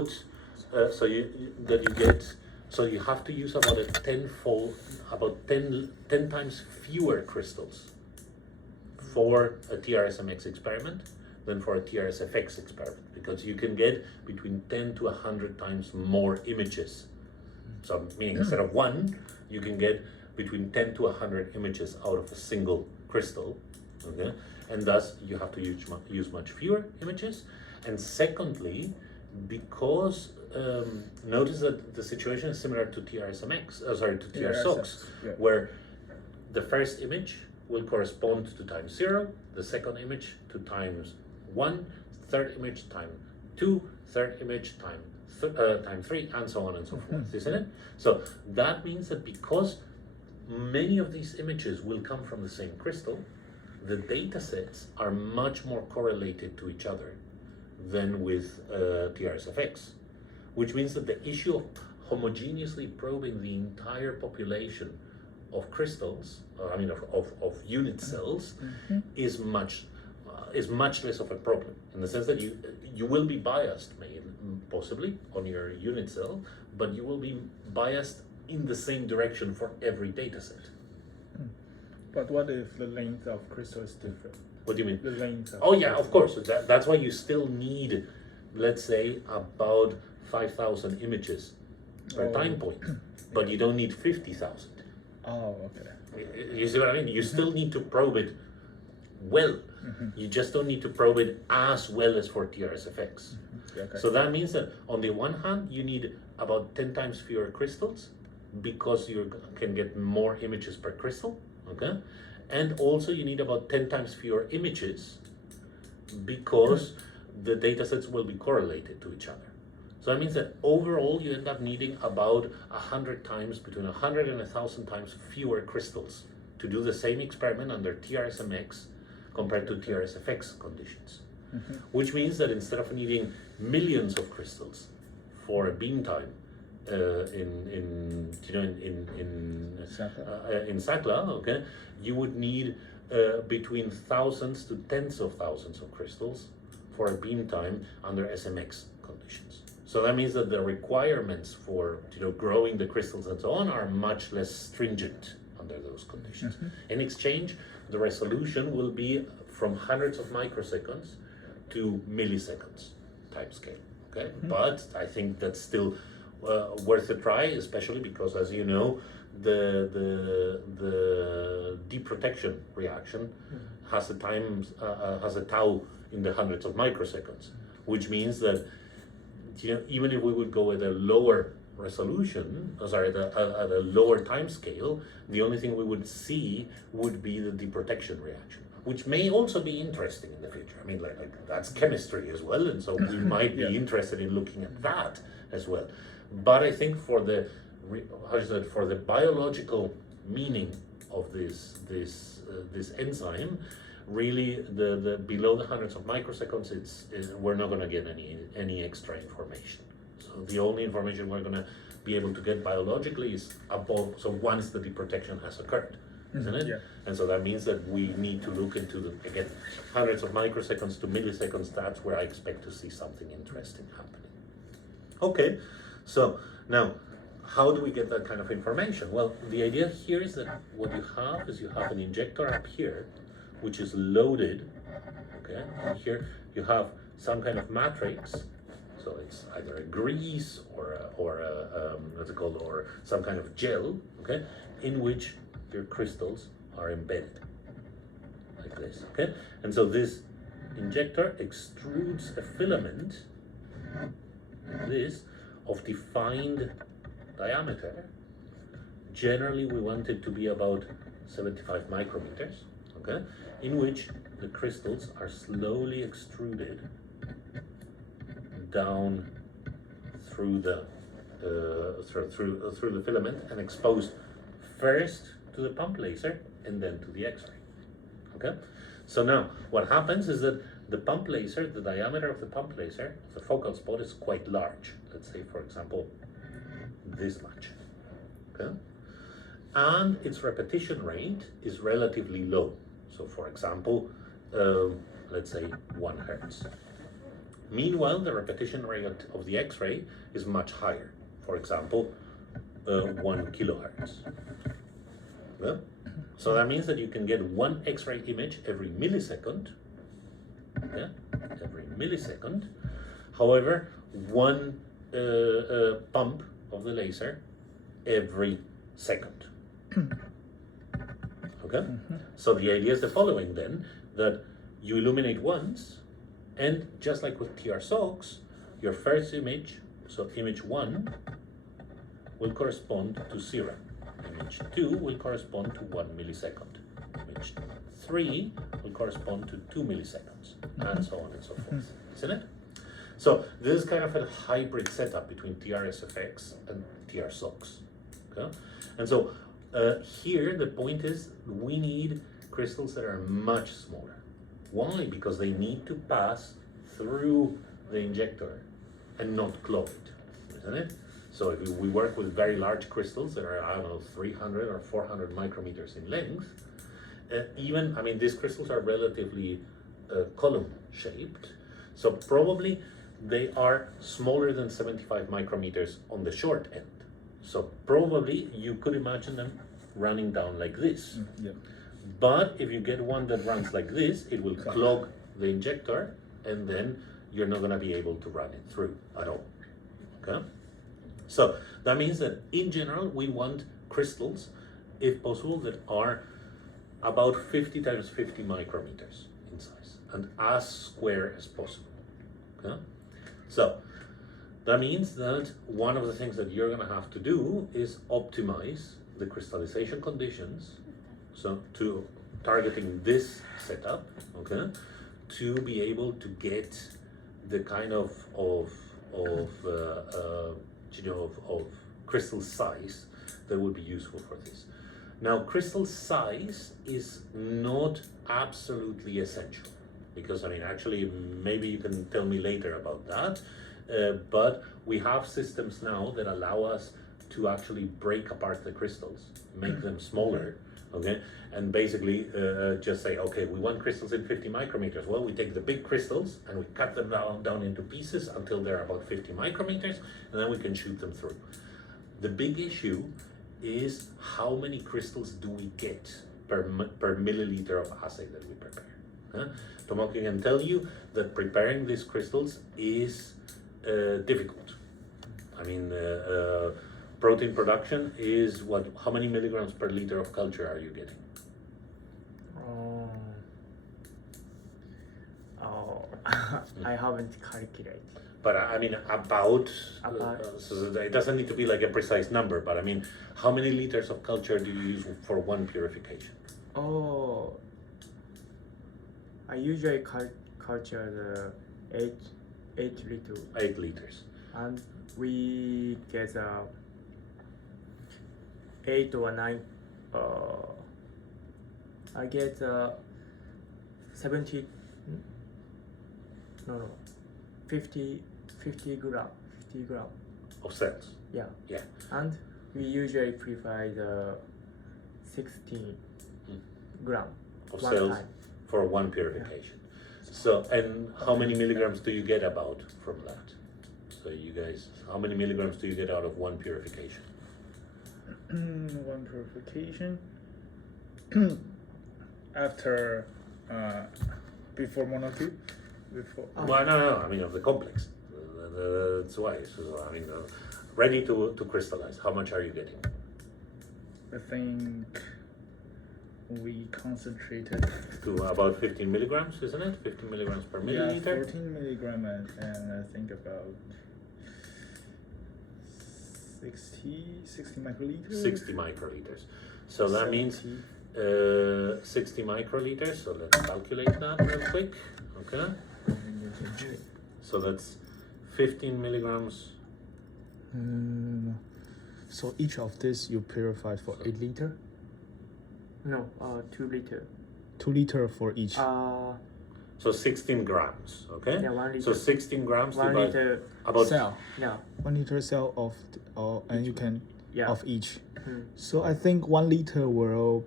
about so you have to use about a tenfold, about 10 times fewer crystals for a TRSMX experiment than for a TRSFX experiment, because you can get between 10 to 100 times more images. So meaning instead of one, you can get between 10 to 100 images out of a single crystal, okay? And thus you have to use much fewer images. And secondly, because notice that the situation is similar to TRSMX, to TRSOX, yeah. where the first image will correspond to times 0, the second image to times 1, third image time 2, third image time 3, and so on and so forth, isn't it? So that means that because many of these images will come from the same crystal, the data sets are much more correlated to each other than with TRSFX, which means that the issue of homogeneously probing the entire population of crystals, of unit cells, is much less of a problem, in the sense that you will be biased, possibly on your unit cell, but you will be biased in the same direction for every data set. But what if the length of crystal is different? What do you mean? The length of Oh yeah, of course. That's why you still need, let's say, about 5,000 images per time point, but you don't need 50,000. Oh, okay. You see what I mean? You still need to probe it well. You just don't need to probe it as well as for TRSFX. Okay. So that means that on the one hand, you need about 10 times fewer crystals, because you can get more images per crystal, okay? And also you need about 10 times fewer images, because the data sets will be correlated to each other. So that means that overall you end up needing about 100 times, between 100 and 1,000 times fewer crystals to do the same experiment under TRSMX compared to TRSFX conditions. Which means that instead of needing millions of crystals for a beam time in SACLA, okay, you would need between thousands to tens of thousands of crystals for a beam time under SMX conditions. So that means that the requirements for growing the crystals and so on are much less stringent under those conditions. In exchange, the resolution will be from hundreds of microseconds to milliseconds time scale. Okay, but I think that's still worth a try, especially because, as you know, the deprotection reaction has a tau in the hundreds of microseconds, which means that even if we would go at a lower resolution, at a lower time scale, the only thing we would see would be the deprotection reaction, which may also be interesting in the future. I mean, like that's chemistry as well, and so we might be interested in looking at that as well. But I think for the biological meaning of this enzyme, really the below the hundreds of microseconds, we're not going to get any extra information. So the only information we're going to be able to get biologically is above. So once the deprotection has occurred, isn't it? Yeah. And so that means that we need to look into again, hundreds of microseconds to milliseconds. That's where I expect to see something interesting happening. Okay, so now, how do we get that kind of information? Well, the idea here is that what you have is you have an injector up here, which is loaded, okay? And here you have some kind of matrix, so it's either a grease or what's it called, or some kind of gel, okay, in which your crystals are embedded, like this, okay? And so this injector extrudes a filament, like this, of defined diameter. Generally, we want it to be about 75 micrometers, okay, in which the crystals are slowly extruded down through the through the filament and exposed first to the pump laser and then to the X-ray. Okay, so now what happens is that the pump laser, the diameter of the pump laser, the focal spot, is quite large. Let's say, for example, this much. Okay, and its repetition rate is relatively low. So, for example, let's say 1 hertz. Meanwhile, the repetition rate of the X-ray is much higher. For example, 1 kilohertz. Yeah? So that means that you can get one X-ray image every millisecond. Yeah? Every millisecond. However, one pump of the laser every second. Okay? So the idea is the following then, that you illuminate once, and just like with TR SOX, your first image, so image 1, will correspond to 0. Image 2 will correspond to 1 millisecond. Image 3 will correspond to 2 milliseconds, and so on and so forth. Isn't it? So this is kind of a hybrid setup between TR-SFX and TR SOX. Okay? And so here the point is we need crystals that are much smaller. Why? Because they need to pass through the injector and not clog it, isn't it? So if we work with very large crystals that are, I don't know, 300 or 400 micrometers in length, these crystals are relatively column shaped, so probably they are smaller than 75 micrometers on the short end. So probably you could imagine them running down like this. Yeah. But if you get one that runs like this, it will clog the injector, and then you're not going to be able to run it through at all. Okay? So that means that in general, we want crystals, if possible, that are about 50 times 50 micrometers in size and as square as possible. Okay? So that means that one of the things that you're going to have to do is optimize the crystallization conditions, so to targeting this setup, okay, to be able to get the kind of crystal size that would be useful for this. Now, crystal size is not absolutely essential, because actually, maybe you can tell me later about that, but we have systems now that allow us to actually break apart the crystals, make them smaller, okay, and basically just say, okay, we want crystals in 50 micrometers. Well, we take the big crystals and we cut them down into pieces until they're about 50 micrometers, and then we can shoot them through. The big issue is how many crystals do we get per milliliter of assay that we prepare. Tomoki can tell you that preparing these crystals is difficult. Protein production is what? How many milligrams per liter of culture are you getting? I haven't calculated. But so it doesn't need to be like a precise number, but how many liters of culture do you use for one purification? I usually culture the 8 liters. 8 liters. And we get 8 or 9. I get 70. No. 50 gram. 50 gram. Of cells. Yeah. Yeah. And we usually prefer the 16 gram of one cells time. For one purification. Yeah. So, and how many milligrams do you get about from that? So you guys, how many milligrams do you get out of one purification? One purification after before monotube. Well, no. Of the complex. That's why. So ready to crystallize. How much are you getting? I think we concentrated to about 15 milligrams, isn't it? 15 milligrams per milliliter. Yeah, 14 milligram and I think about 60 microliters. 60 microliters. So that 70. Means 60 microliters. So let's calculate that real quick. Okay. So that's 15 milligrams. So each of this you purified for 8 liter? No, 2 liter. 2 liter for each. So 16 grams, okay? Yeah, 1 liter. So 16 grams 1 liter about cell. Yeah. 1 liter cell and you can of each. So I think 1 liter will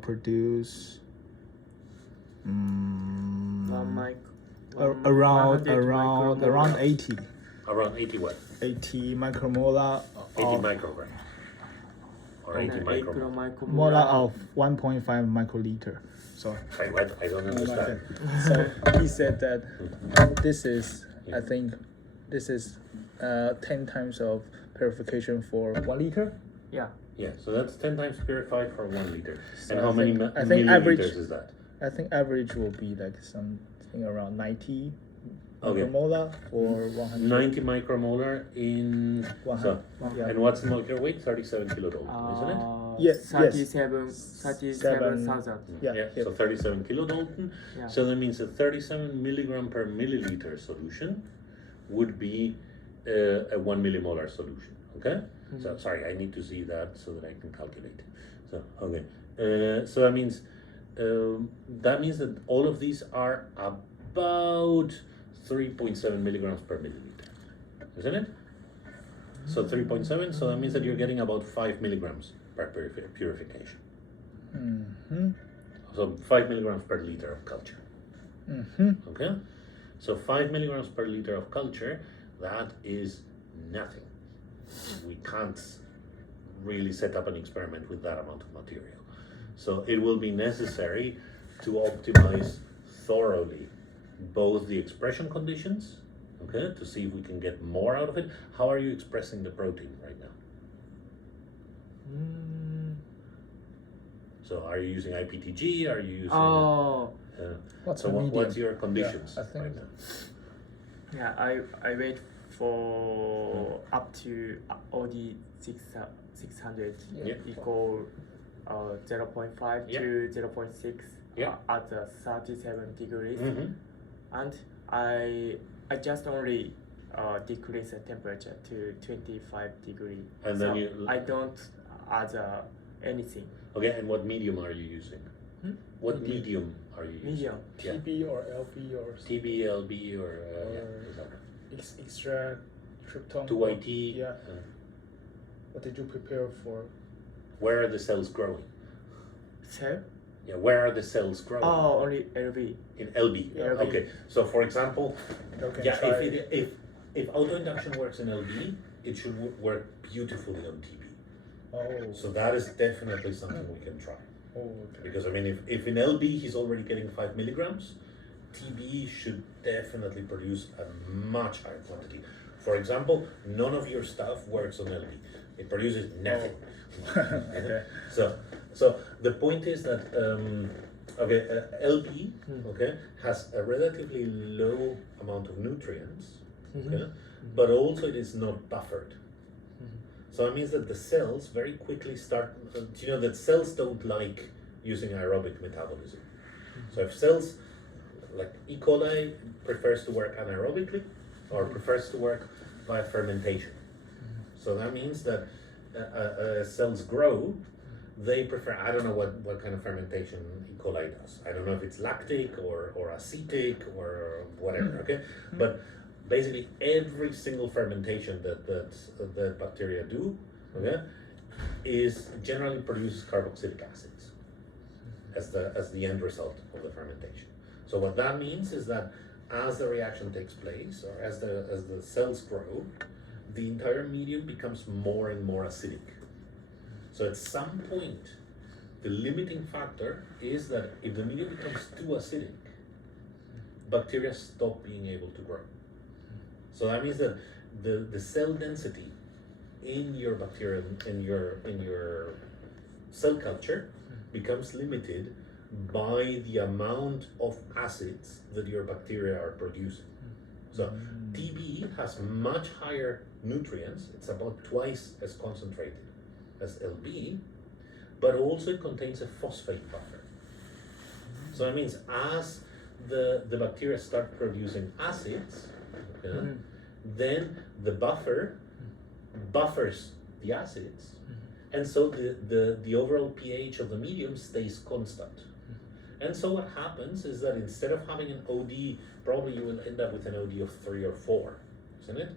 produce 1 around 100 micromolar. 80. Around 80 what? 80 micromolar 80 of, microgram. Or 80 8 micromolar. molar micromolar. of 1.5 microliter. So, Hey, what? I don't understand. so he said that this is, I think, this is 10 times of purification for 1 liter. Yeah. Yeah, so that's 10 times purified for 1 liter. So And how I many think- I think milliliters average- is that? I think average will be like something around 90 Okay. micromolar or 100. 90 micromolar in. 100. So, Yeah. and what's the molecular weight? 37 kilodalton, isn't it? Yes, yes. 37,000. Yeah, yeah. So 37 kilodalton. Yeah. So that means a 37 milligram per milliliter solution would be a 1 millimolar solution. Okay. So sorry, I need to see that so that I can calculate. So okay. So that means that all of these are about 3.7 milligrams per milliliter, isn't it? So 3.7. So that means that you're getting about 5 milligrams per purification. Mm-hmm. So 5 milligrams per liter of culture. Mm-hmm. Okay. So 5 milligrams per liter of culture. That is nothing. We can't really set up an experiment with that amount of material. So it will be necessary to optimize thoroughly both the expression conditions, okay, to see if we can get more out of it. How are you expressing the protein right now? So are you using IPTG? Are you using? What's so the medium? what's your conditions Yeah, I think right now? Yeah, I wait for up to OD 600 Yeah. equal 0.5 Yeah. to 0.6 Yeah. at the 37 degrees, Mm-hmm. and I just only decrease the temperature to 25 degree. And so then you- I don't add anything. Okay, and what medium are you using? What medium are you using? Medium. Yeah. TB or LB or TB, LB, or yeah, Or- exactly. extra tryptophan. 2YT. Yeah. What did you prepare for? Where are the cells growing? So Yeah, where are the cells growing? only LV. In LB. LB. Okay, so for example, You can yeah, try. if autoinduction works in LB, it should work beautifully on TB. Oh. So that is definitely something we can try. Oh, okay. Because I mean, if in LB he's already getting 5 milligrams, TB should definitely produce a much higher quantity. For example, none of your stuff works on LB. It produces nothing. Okay. So the point is that LB has a relatively low amount of nutrients, okay, but also it is not buffered. So it means that the cells very quickly start. You know that cells don't like using aerobic metabolism. So if cells like E. coli prefers to work anaerobically or prefers to work by fermentation. So that means that as cells grow, they prefer, I don't know what kind of fermentation E. coli does. I don't know if it's lactic or acetic or whatever, okay? But basically every single fermentation that bacteria do, okay, is generally produces carboxylic acids as the end result of the fermentation. So what that means is that as the reaction takes place, or as the cells grow, the entire medium becomes more and more acidic. So at some point, the limiting factor is that if the medium becomes too acidic, bacteria stop being able to grow. So that means that the cell density in your bacteria, in your cell culture, becomes limited by the amount of acids that your bacteria are producing. So TB has much higher nutrients, it's about twice as concentrated as LB, but also it contains a phosphate buffer. So that means as the bacteria start producing acids, okay, then the buffer buffers the acids, and so the overall pH of the medium stays constant. And so what happens is that instead of having an OD, probably you will end up with an OD of 3 or 4, isn't it?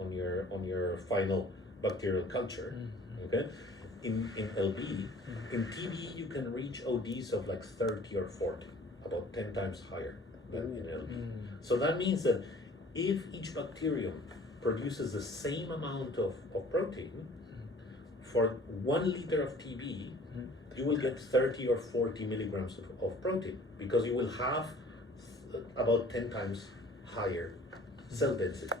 On your final bacterial culture, okay? In LB, in TB you can reach ODs of like 30 or 40, about 10 times higher than in LB. So that means that if each bacterium produces the same amount of protein, for 1 liter of TB, you will get 30 or 40 milligrams of protein, because you will have about 10 times higher cell density.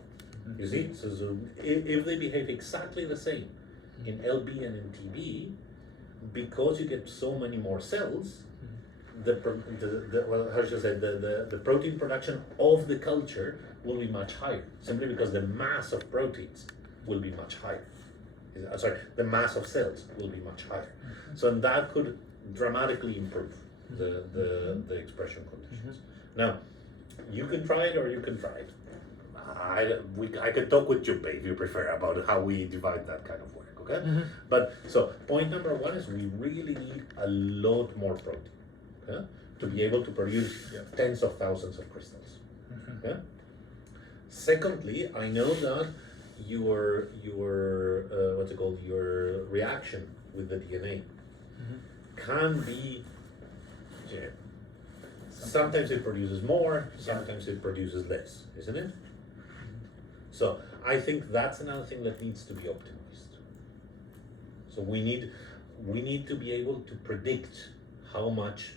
You see? So if they behave exactly the same in LB and in TB, because you get so many more cells, the protein production of the culture will be much higher, simply because the mass of proteins will be much higher. The mass of cells will be much higher. So and that could dramatically improve the expression conditions. Now, you can try it or you can try it. I could talk with Juppe if you prefer about how we divide that kind of work, okay? But so point number 1 is we really need a lot more protein, okay, to be able to produce tens of thousands of crystals. Okay? Secondly, I know that your what's it called, your reaction with the DNA can be, sometimes it produces more, sometimes it produces less, isn't it? So I think that's another thing that needs to be optimized. So we need to be able to predict how much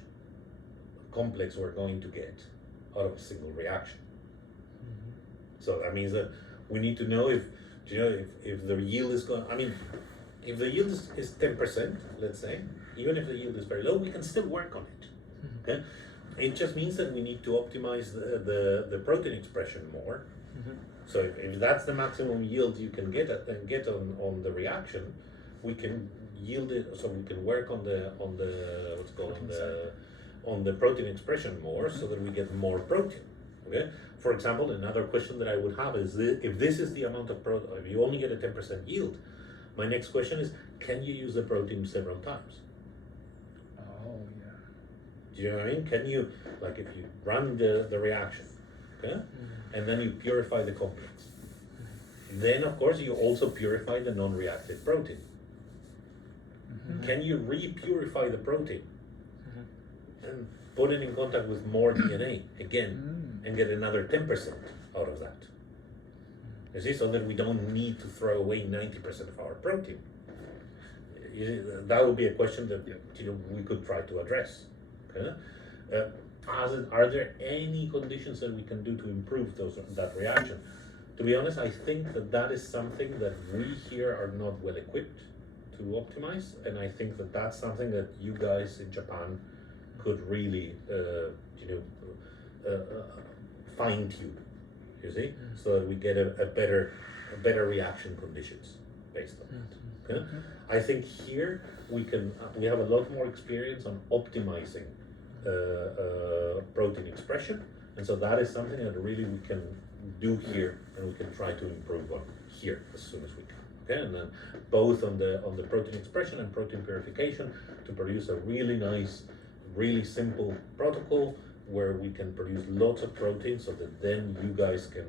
complex we're going to get out of a single reaction. So that means that we need to know if the yield is going. I mean, if the yield is 10%, let's say, even if the yield is very low, we can still work on it. Okay, it just means that we need to optimize the protein expression more. So if that's the maximum yield you can get on the reaction, we can yield it. So we can work on the what's called on the protein expression more, so that we get more protein. Okay. For example, another question that I would have is if this is the amount of protein, if you only get a 10% yield, my next question is, can you use the protein several times? Oh yeah. Do you know what I mean? Can you, like, if you run the reaction, okay, and then you purify the complex, then of course you also purify the non-reactive protein. Can you re-purify the protein and put it in contact with more DNA again and get another 10% out of that? You see, so that we don't need to throw away 90% of our protein. That would be a question that we could try to address. Okay? Are there any conditions that we can do to improve that reaction? To be honest, I think that is something that we here are not well equipped to optimize, and I think that that's something that you guys in Japan could really fine tune, you see, so that we get a better reaction conditions based on that. Okay? I think here we have a lot more experience on optimizing protein expression, and so that is something that really we can do here, and we can try to improve on here as soon as we can. Okay, and then both on the protein expression and protein purification to produce a really nice, really simple protocol where we can produce lots of protein, so that then you guys can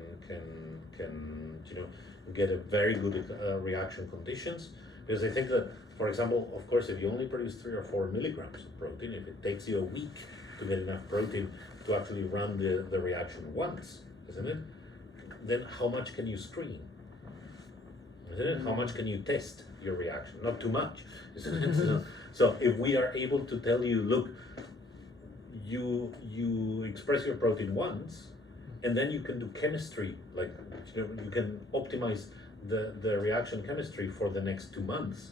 get a very good reaction conditions. Because I think that, for example, of course, if you only produce 3 or 4 milligrams of protein, if it takes you a week to get enough protein to actually run the reaction once, isn't it? Then how much can you screen? Isn't it? How much can you test your reaction? Not too much, isn't it? So if we are able to tell you, look, you express your protein once, and then you can do chemistry, like you can optimize the reaction chemistry for the next 2 months,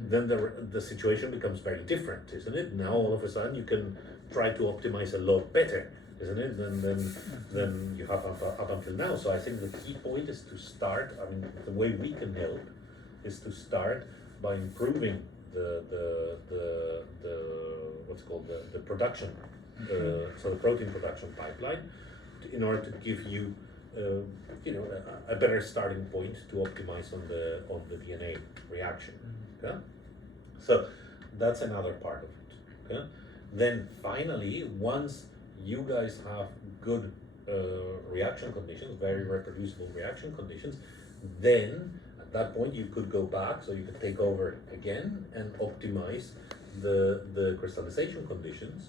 then the situation becomes very different, isn't it? Now all of a sudden you can try to optimize a lot better, isn't it, than you have up until now. So I think the key point is to start, I mean, the way we can help is to start by improving the what's called the production, so the protein production pipeline, in order to give you a better starting point to optimize on the DNA reaction. Okay? So that's another part of it. Okay? Then finally, once you guys have good reaction conditions, very reproducible reaction conditions, then at that point you could go back, so you could take over again and optimize the crystallization conditions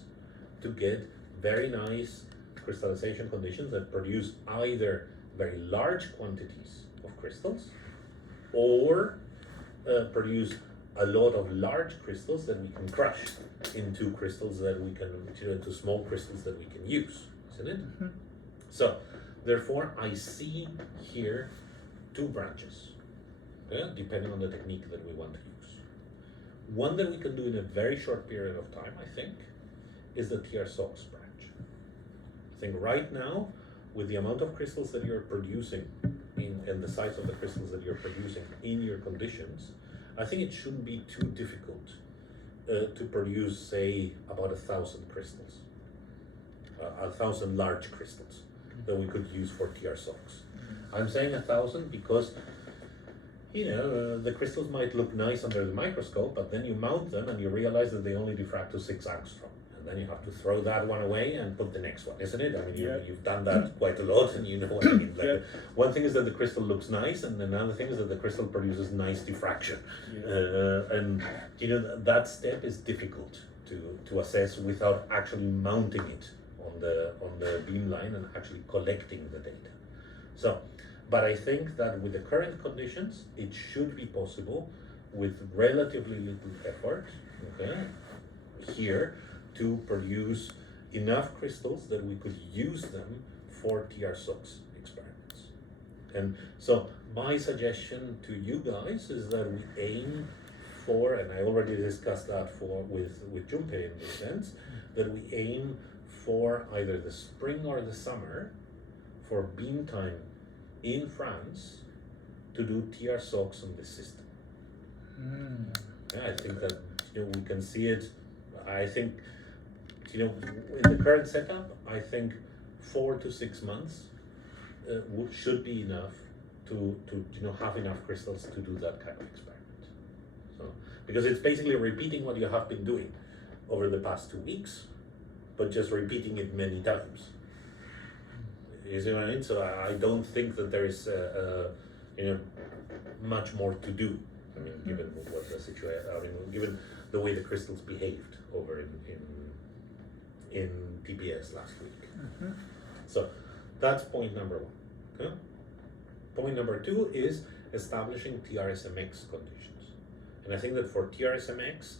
to get very nice crystallization conditions that produce either very large quantities of crystals or produce a lot of large crystals that we can crush into crystals that we can, into small crystals that we can use, isn't it? Mm-hmm. So, therefore, I see here two branches, depending on the technique that we want to use. One that we can do in a very short period of time, I think, is the TR-SOX branch. I think right now, with the amount of crystals that you're producing and the size of the crystals that you're producing in your conditions, I think it shouldn't be too difficult to produce, say, about 1,000 crystals, 1,000 large crystals that we could use for TR-SOX. I'm saying 1,000 because, the crystals might look nice under the microscope, but then you mount them and you realize that they only diffract to 6 angstrom. And then you have to throw that one away and put the next one, isn't it? I mean, you've done that quite a lot, and you know what I mean. Like, one thing is that the crystal looks nice, and another thing is that the crystal produces nice diffraction. And that step is difficult to assess without actually mounting it on the beamline and actually collecting the data. So, but I think that with the current conditions, it should be possible with relatively little effort, here, to produce enough crystals that we could use them for TR-SOX experiments. And so my suggestion to you guys is that we aim for, and I already discussed that with Junpei in this sense, that we aim for either the spring or the summer for beam time in France to do TR-SOX on this system. I think that we can see it. I think in the current setup, I think 4 to 6 months should be enough to have enough crystals to do that kind of experiment. So because it's basically repeating what you have been doing over the past 2 weeks, but just repeating it many times. You see what I mean? So I don't think that there is much more to do. I mean, given what the situation, given the way the crystals behaved over in TPS last week. So that's point number 1. Point number 2 is establishing TR-SMX conditions, and I think that for TR-SMX,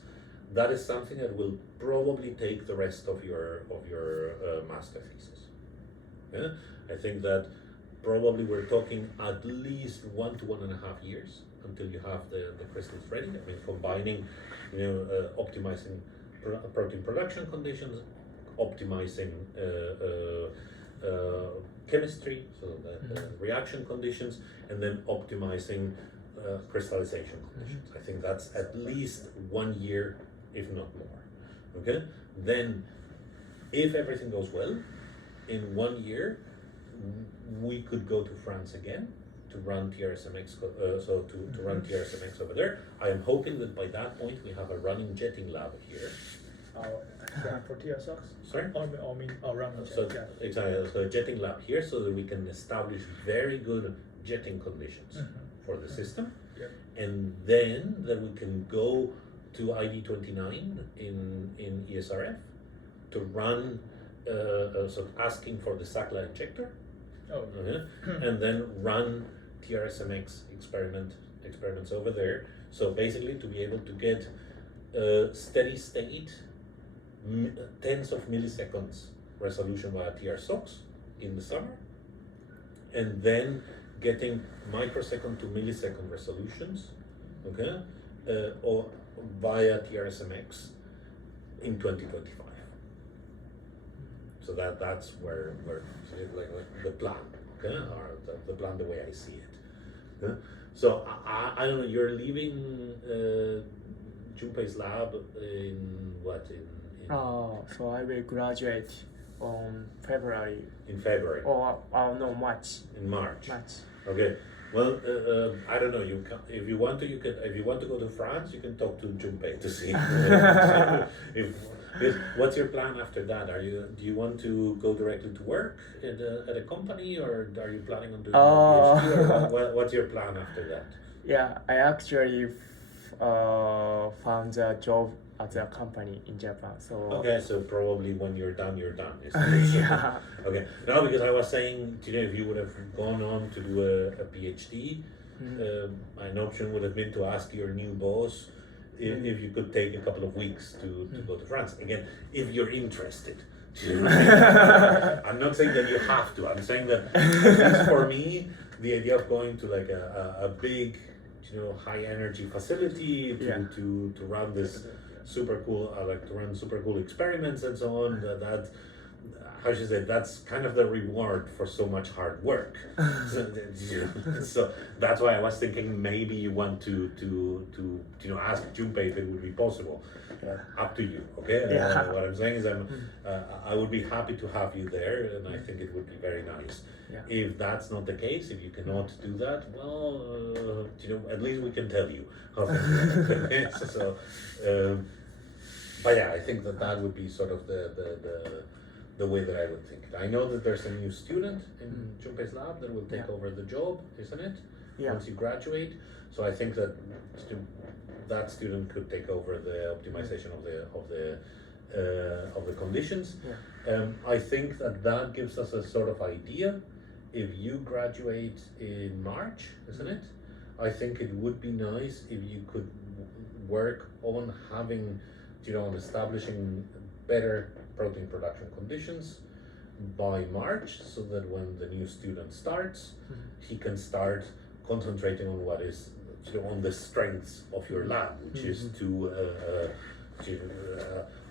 that is something that will probably take the rest of your master thesis. I think that probably we're talking at least 1 to 1.5 years until you have the crystals ready. I mean, combining, optimizing protein production conditions, optimizing chemistry, so the reaction conditions, and then optimizing crystallization conditions. I think that's at least 1 year, if not more. Okay? Then, if everything goes well, in 1 year, we could go to France again to run TR-SMX, to run TR-SMX over there. I am hoping that by that point we have a running jetting lab here. For TR-SOX? Sorry? Running So exactly, so a jetting lab here, so that we can establish very good jetting conditions for the system, and then that we can go to ID29 in ESRF to run, so asking for the SACLA injector, and then run TR-SMX experiments over there. So basically, to be able to get steady state, tens of milliseconds resolution via TR-SOX in the summer, and then getting microsecond to millisecond resolutions, or via TR-SMX in 2025. So that's where like the plan, or the plan the way I see it. So I don't know. You're leaving Junpei's lab in what? So I will graduate on February. In February. Or no, March. In March. March. Okay. Well, I don't know. If you want to go to France, you can talk to Junpei to see. What's your plan after that? Do you want to go directly to work at a company, or are you planning on doing a PhD? Or what's your plan after that? Yeah, I actually found a job at a company in Japan. So Okay, so probably when you're done, you're done. yeah. Okay. No, because I was saying today, if you would have gone on to do a PhD, an option would have been to ask your new boss if you could take a couple of weeks to go to France. Again, if you're interested. I'm not saying that you have to. I'm saying that at least for me, the idea of going to like a big, high energy facility to run this super cool, to run super cool experiments and so on. That how should I say, that's kind of the reward for so much hard work. So that's why I was thinking maybe you want to ask Junpei if it would be possible. Up to you, okay? What I'm saying is I would be happy to have you there, and I think it would be very nice. Yeah. If that's not the case, if you cannot do that, well, at least we can tell you how things work. So, but yeah, I think that would be sort of the way that I would think it. I know that there's a new student in Junpei's lab that will take over the job, isn't it? Yeah. Once you graduate. So I think that that student could take over the optimization of the conditions. Yeah. I think that gives us a sort of idea. If you graduate in March, isn't it? I think it would be nice if you could work on having, on establishing better protein production conditions by March, so that when the new student starts, he can start concentrating on what is on the strengths of your lab, which is to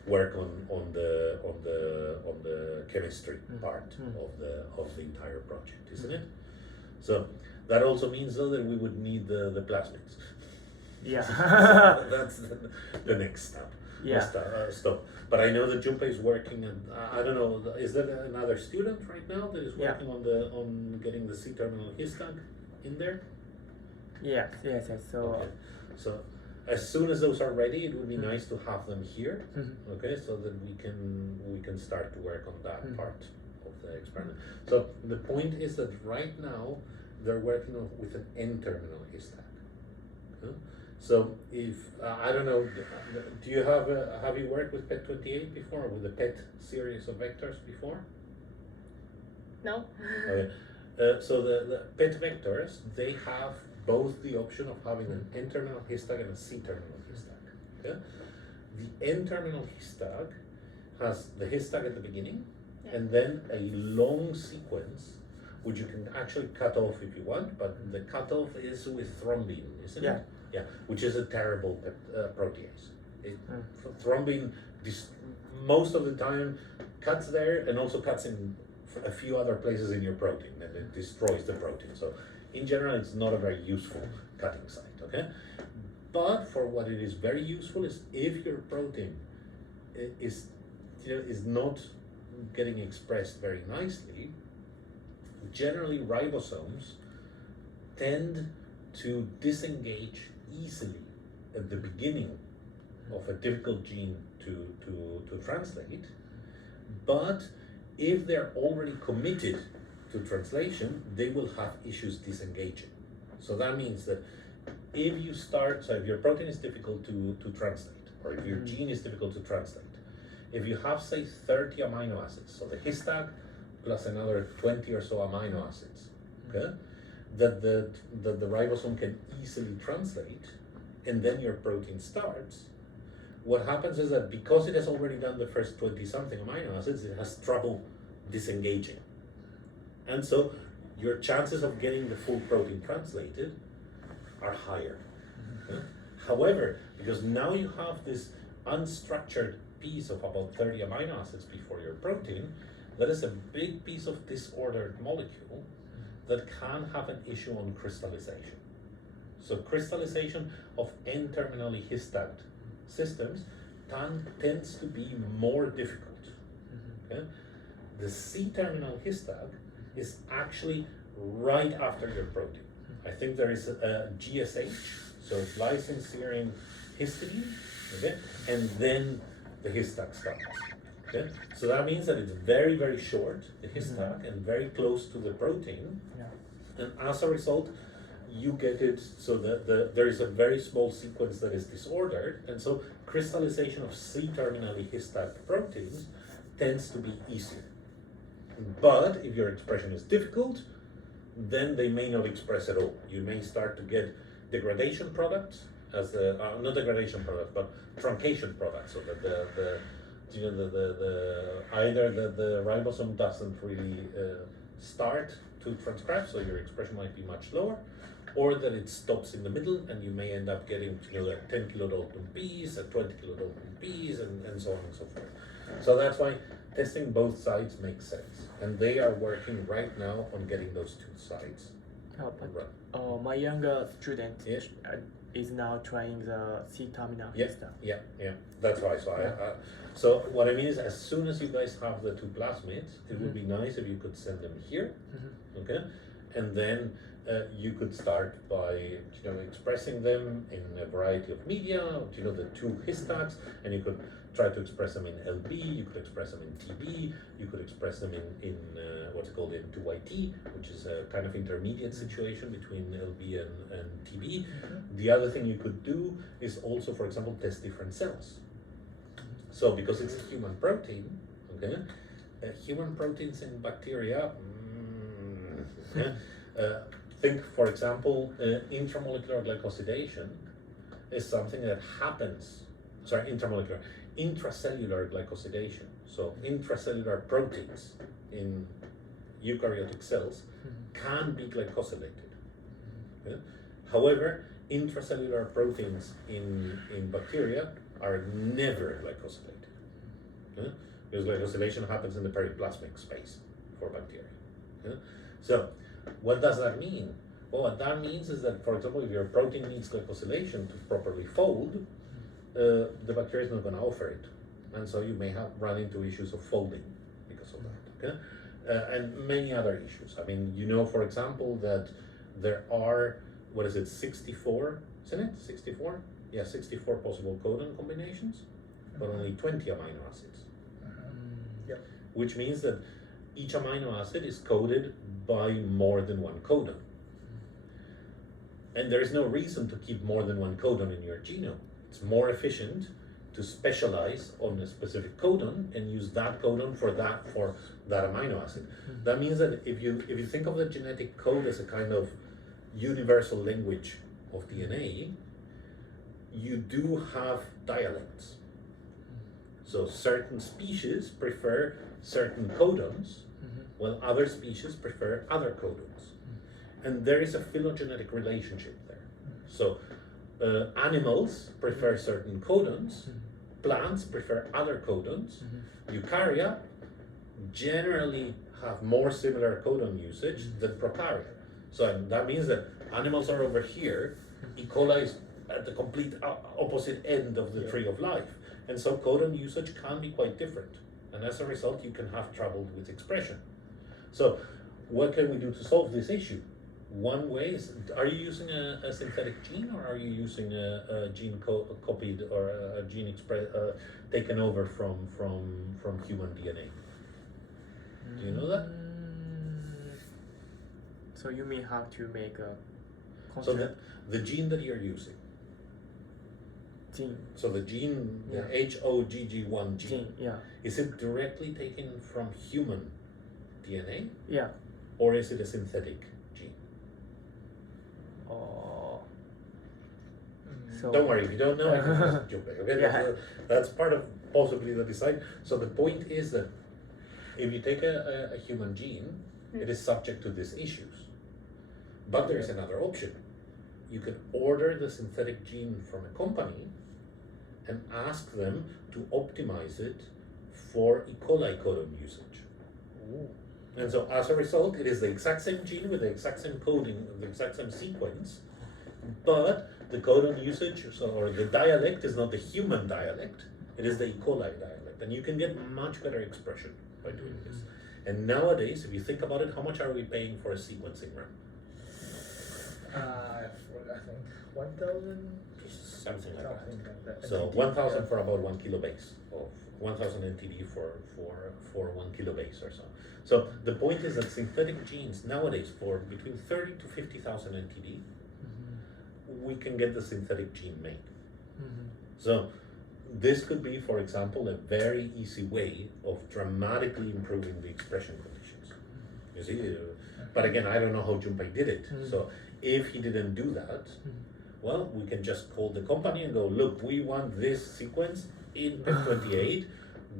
work on the chemistry part of the entire project, isn't it? So that also means though that we would need the plasmids. Yeah. So that's the next step. Yeah. Stop. But I know that Junpei is working, and I don't know, is there another student right now that is working on getting the C-terminal histag in there? Yes. So Okay. So as soon as those are ready, it would be nice to have them here, okay, so that we can start to work on that part of the experiment. So the point is that right now they're working with an N-terminal histag. Okay? So if I don't know, do you have you worked with PET28 before, with the PET series of vectors before? No. Okay. So the PET vectors, they have both the option of having an N-terminal histag and a C-terminal histag. Okay? The N-terminal histag has the histag at the beginning, and then a long sequence, which you can actually cut off if you want, but the cutoff is with thrombin, isn't it? Yeah, which is a terrible protease. Thrombin, most of the time, cuts there and also cuts in a few other places in your protein, and it destroys the protein. So in general, it's not a very useful cutting site, okay? But for what it is very useful is if your protein is not getting expressed very nicely, generally ribosomes tend to disengage easily at the beginning of a difficult gene to translate, but if they're already committed to translation, they will have issues disengaging. So that means that if your protein is difficult to translate, or if your gene is difficult to translate, if you have, say, 30 amino acids, so the histag plus another 20 or so amino acids, okay, that the ribosome can easily translate, and then your protein starts, what happens is that because it has already done the first 20-something amino acids, it has trouble disengaging. And so your chances of getting the full protein translated are higher. Okay? However, because now you have this unstructured piece of about 30 amino acids before your protein, that is a big piece of disordered molecule that can have an issue on crystallization. So crystallization of N-terminally histagged systems tends to be more difficult. Okay? The C-terminal histag is actually right after your protein. I think there is a GSH, so glycine, serine, histidine, okay? And then the histag starts. Okay? So that means that it's very, very short, the histag, and very close to the protein. Yeah. And as a result, you get it so that there is a very small sequence that is disordered, and so crystallization of C-terminally his-type proteins tends to be easier. But if your expression is difficult, then they may not express at all. You may start to get degradation products, as not degradation products, but truncation products, so that the either the ribosome doesn't really start to transcribe, so your expression might be much lower, or that it stops in the middle, and you may end up getting a 10 kilodalton piece, a 20 kilodalton piece, and so on and so forth. So that's why testing both sides makes sense, and they are working right now on getting those two sides. But my younger student Yes. is now trying the C-terminal Yeah, stuff. yeah, that's why. So what I mean is, as soon as you guys have the two plasmids, it would be nice if you could send them here, okay, and then you could start by expressing them in a variety of media, the two histags, and you could try to express them in LB, you could express them in TB, you could express them in what's it called, in 2YT, which is a kind of intermediate situation between LB and TB. The other thing you could do is also, for example, test different cells. So because it's a human protein, okay, human proteins in bacteria, think, for example, intramolecular glycosylation is something that happens, intracellular glycosylation. So intracellular proteins in eukaryotic cells can be glycosylated. Okay? However, intracellular proteins in bacteria are never glycosylated. Okay? Because glycosylation happens in the periplasmic space for bacteria. Okay? So what does that mean? Well, what that means is that, for example, if your protein needs glycosylation to properly fold, the bacteria is not going to offer it, and so you may have run into issues of folding because of that. Okay, and many other issues. I mean, for example, that there are 64? Isn't it 64? Yeah, 64 possible codon combinations, but only 20 amino acids. Yep. Which means that each amino acid is coded by more than one codon. And there is no reason to keep more than one codon in your genome. It's more efficient to specialize on a specific codon and use that codon for that amino acid. That means that if you think of the genetic code as a kind of universal language of DNA, you do have dialects. So certain species prefer certain codons, while other species prefer other codons. And there is a phylogenetic relationship there. So animals prefer certain codons, plants prefer other codons, eukarya generally have more similar codon usage than prokarya. So that means that animals are over here, E. coli is at the complete opposite end of the tree of life. And so codon usage can be quite different. And as a result, you can have trouble with expression. So what can we do to solve this issue? One way is, are you using a synthetic gene, or are you using a gene copied or a gene taken over from human DNA? Do you know that? So you mean how to make a So construct the gene that you're using, gene? so the gene, the Yeah. HOGG1 gene, Gene, yeah, is it directly taken from human DNA, yeah. or is it a synthetic gene? So Don't worry, if you don't know, I can just jump back, okay? Yeah. That's part of possibly the design. So the point is that if you take a human gene, it is subject to these issues. But there is another option. You can order the synthetic gene from a company and ask them to optimize it for E. coli codon usage. And so as a result, it is the exact same gene with the exact same coding, the exact same sequence, but the codon usage, or the dialect, is not the human dialect, it is the E. coli dialect. And you can get much better expression by doing this. And nowadays, if you think about it, how much are we paying for a sequencing run? I think 1,000. Something like that. Something like that. So 1,000 for about 1 kilobase, or 1,000 NTD for 1 kilobase or so. So the point is that synthetic genes nowadays for between 30 to 50,000 NTD we can get the synthetic gene made. Mhm. So this could be, for example, a very easy way of dramatically improving the expression conditions. You see, but again, I don't know how Junpei did it. So if he didn't do that, well, we can just call the company and go, look, we want this sequence in PIP28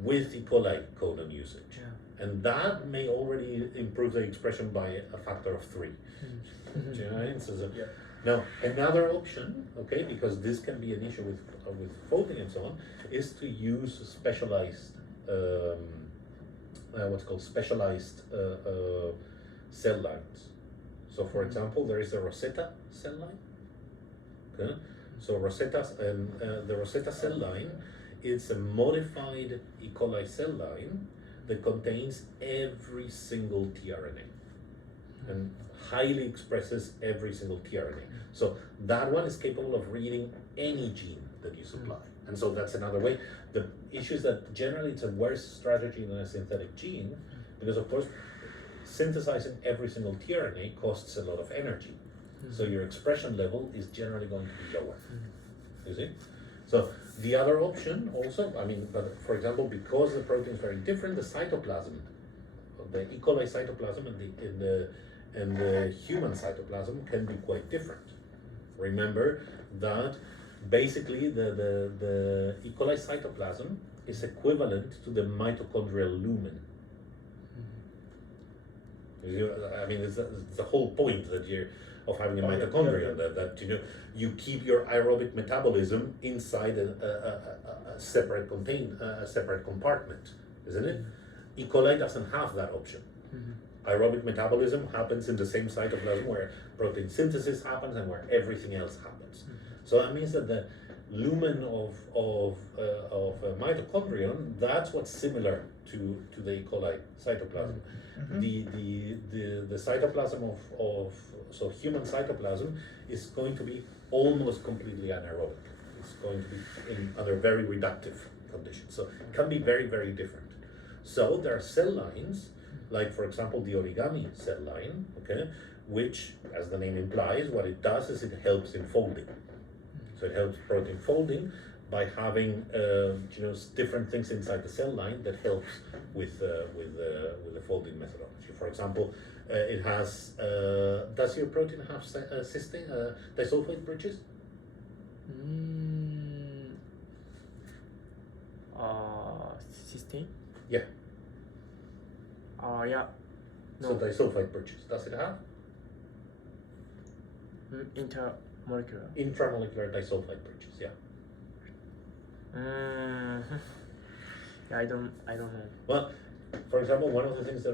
with E. coli codon usage. Yeah. And that may already improve the expression by a factor of 3. Do you know what I mean? Yeah. Now, another option, okay, because this can be an issue with folding and so on, is to use specialized, what's called specialized cell lines. So, for example, there is a Rosetta cell line. Okay? So the Rosetta cell line, it's a modified E. coli cell line that contains every single tRNA and highly expresses every single tRNA. So that one is capable of reading any gene that you supply. And so that's another way. The issue is that generally it's a worse strategy than a synthetic gene because, of course, synthesizing every single tRNA costs a lot of energy. So your expression level is generally going to be lower. You see? So the other option also, I mean, but for example, because the protein is very different, the cytoplasm, the E. coli cytoplasm and the human cytoplasm can be quite different. Remember that basically the E. coli cytoplasm is equivalent to the mitochondrial lumen. I mean, it's the whole point that of having a mitochondria, that you know you keep your aerobic metabolism inside a separate compartment, isn't it? E. coli doesn't have that option. Aerobic metabolism happens in the same cytoplasm where protein synthesis happens and where everything else happens. So that means that the lumen of a mitochondrion, that's what's similar to the E. coli cytoplasm. The cytoplasm so human cytoplasm is going to be almost completely anaerobic. It's going to be under very reductive conditions. So it can be very, very different. So there are cell lines, like for example the origami cell line, okay, which, as the name implies, what it does is it helps in folding. So it helps protein folding by having different things inside the cell line that helps with the folding methodology. For example, it has. Does your protein have cysteine, disulfide bridges? Cysteine? Yeah. Yeah. No. So disulfide bridges. Does it have? Intermolecular. Intramolecular disulfide bridges. Yeah. Yeah, I don't know. Well, for example, one of the things that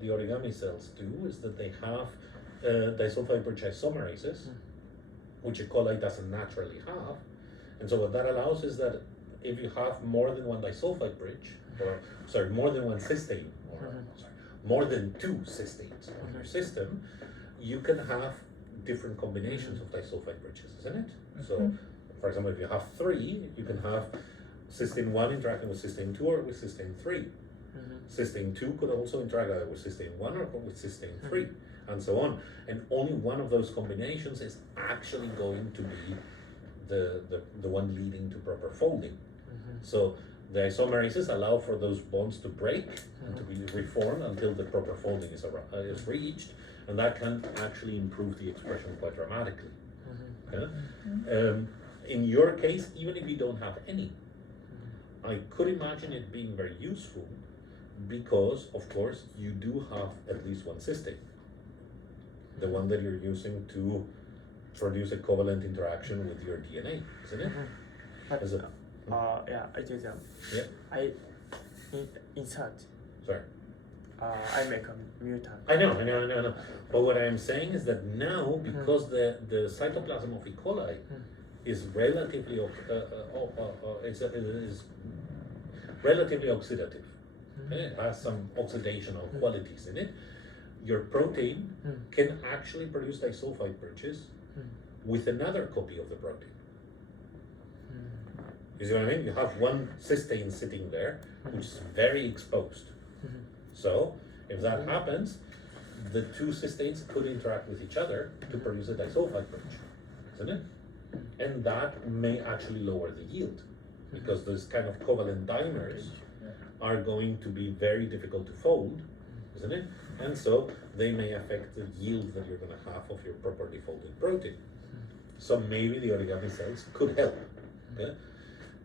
the origami cells do is that they have disulfide bridge isomerases, which E. coli doesn't naturally have. And so what that allows is that if you have more than one disulfide bridge, more than one cysteine, more than 2 cysteines on your system, you can have different combinations of disulfide bridges, isn't it? So, for example, if you have 3, you can have cysteine 1 interacting with cysteine 2 or with cysteine 3. Cysteine 2 could also interact either with cysteine 1 or with cysteine 3, and so on. And only one of those combinations is actually going to be the one leading to proper folding. So the isomerases allow for those bonds to break and to be reformed until the proper folding is reached, and that can actually improve the expression quite dramatically. Okay? In your case, even if you don't have any, I could imagine it being very useful because, of course, you do have at least one cysteine, the one that you're using to produce a covalent interaction with your DNA, isn't it? But, Is it? yeah, I do that. Yeah. I insert. Sorry. I make a mutant. I know. But what I am saying is that now, because the cytoplasm of E. coli is relatively is relatively oxidative. It has some oxidational qualities in it. Your protein can actually produce disulfide bridges with another copy of the protein. You see what I mean? You have one cysteine sitting there, which is very exposed. So, if that happens, the 2 cysteines could interact with each other to produce a disulfide bridge, isn't it? and that may actually lower the yield, because those kind of covalent dimers are going to be very difficult to fold, isn't it? And so they may affect the yield that you're going to have of your properly folded protein. So maybe the origami cells could help. Okay?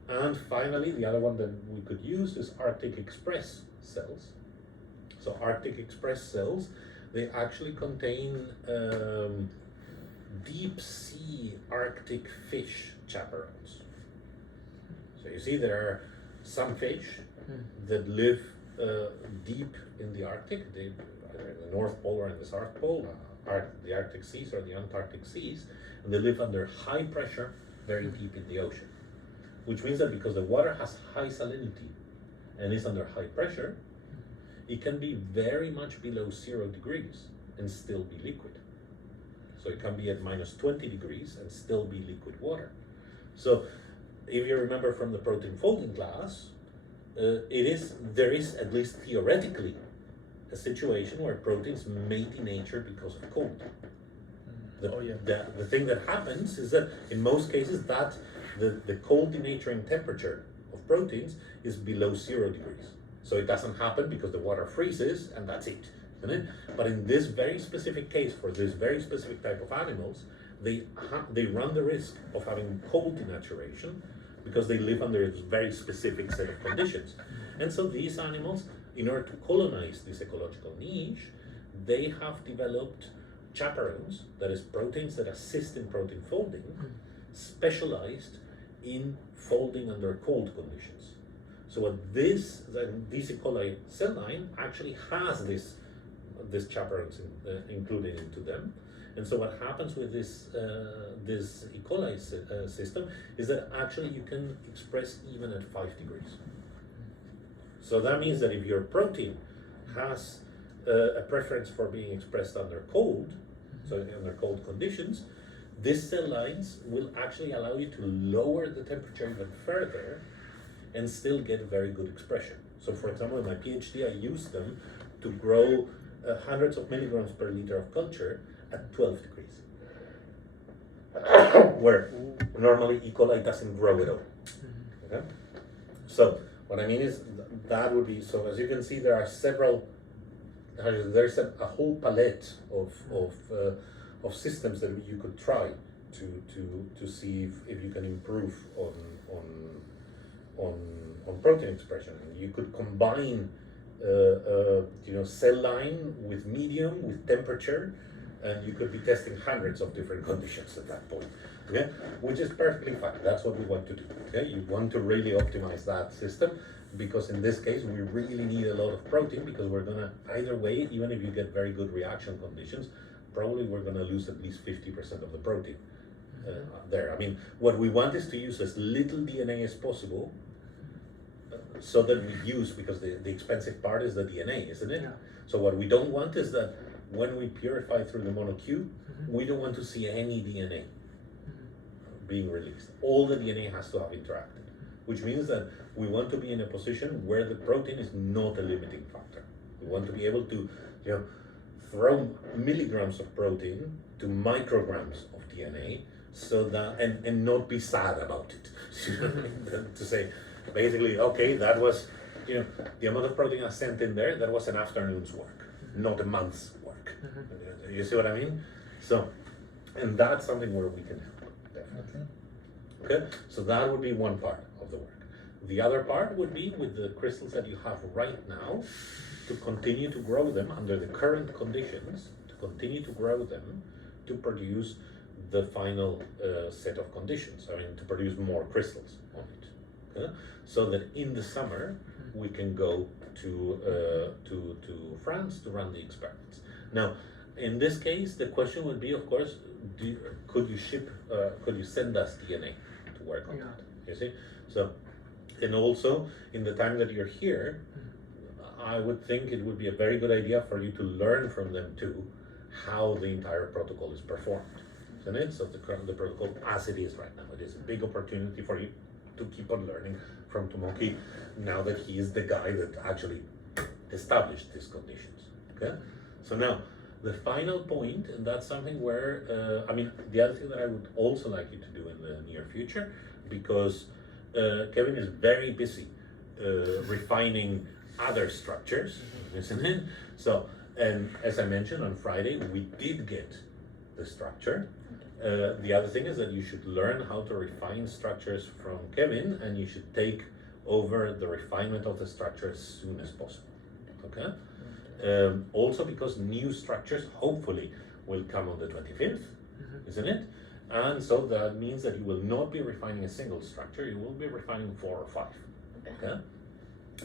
And finally, the other one that we could use is Arctic Express cells. So Arctic Express cells, they actually contain deep sea Arctic fish chaperones. So you see, there are some fish that live deep in the Arctic, either in the North Pole or in the South Pole, the Arctic seas or the Antarctic seas, and they live under high pressure, very deep in the ocean. Which means that because the water has high salinity and is under high pressure, it can be very much below 0 degrees and still be liquid. So it can be at minus 20 degrees and still be liquid water. So if you remember from the protein folding class, there is at least theoretically a situation where proteins may denature because of cold. The thing that happens is that in most cases that the cold denaturing temperature of proteins is below 0 degrees. So it doesn't happen because the water freezes and that's it, isn't it? But in this very specific case, for this very specific type of animals, they run the risk of having cold denaturation because they live under a very specific set of conditions. And so these animals, in order to colonize this ecological niche, they have developed chaperones, that is proteins that assist in protein folding, specialized in folding under cold conditions. So what this E. coli cell line actually has this chaperones included into them. And so what happens with this E. coli system is that actually you can express even at 5 degrees. So that means that if your protein has a preference for being expressed under cold, so under cold conditions, these cell lines will actually allow you to lower the temperature even further and still get very good expression. So for example, in my PhD, I used them to grow hundreds of milligrams per liter of culture at 12 degrees, where normally E. coli doesn't grow at all. Okay? So what I mean is that would be, so as you can see, there are several, there's a whole palette of systems that you could try to see if you can improve on protein expression. You could combine cell line with medium, with temperature, and you could be testing hundreds of different conditions at that point. Okay, which is perfectly fine. That's what we want to do. Okay, you want to really optimize that system, because in this case we really need a lot of protein, because we're gonna, either way, even if you get very good reaction conditions, probably we're gonna lose at least 50% of the protein there. I mean, what we want is to use as little DNA as possible, so that we use, because the expensive part is the DNA, isn't it? Yeah. So what we don't want is that when we purify through the monoQ, we don't want to see any DNA being released. All the DNA has to have interacted, which means that we want to be in a position where the protein is not a limiting factor. We want to be able to, throw milligrams of protein to micrograms of DNA, so that, and not be sad about it. To say, basically, okay, that was, the amount of protein I sent in there, that was an afternoon's work, not a month's work. You see what I mean? So, and that's something where we can help, definitely. Okay, so that would be one part of the work. The other part would be with the crystals that you have right now, to continue to grow them under the current conditions, to continue to grow them, to produce the final set of conditions. I mean, to produce more crystals on it. Okay? So that in the summer we can go to France to run the experiments. Now, in this case, the question would be, of course, could you send us DNA to work on that? You see, so, and also in the time that you're here, I would think it would be a very good idea for you to learn from them too, how the entire protocol is performed. Isn't it? So the protocol as it is right now, it is a big opportunity for you to keep on learning from Tomoki, now that he is the guy that actually established these conditions. Okay? So now, the final point, and that's something where, I mean, the other thing that I would also like you to do in the near future, because Kevin is very busy refining other structures, isn't it? So, and as I mentioned on Friday, we did get the structure. The other thing is that you should learn how to refine structures from Kevin, and you should take over the refinement of the structure as soon as possible. Okay? Also because new structures hopefully will come on the 25th, isn't it? And so that means that you will not be refining a single structure, you will be refining 4 or 5. Okay?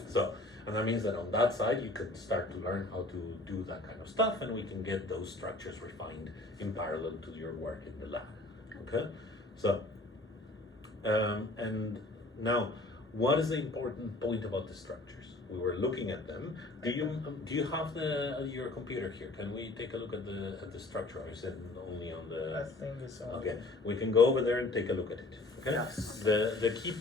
So, and that means that on that side you can start to learn how to do that kind of stuff, and we can get those structures refined in parallel to your work in the lab. Okay? So, and now, what is the important point about the structures? We were looking at them. Do you have your computer here? Can we take a look at the structure, or is it only on I the? think it's on. Okay, we can go over there and take a look at it. Okay. Yes. The key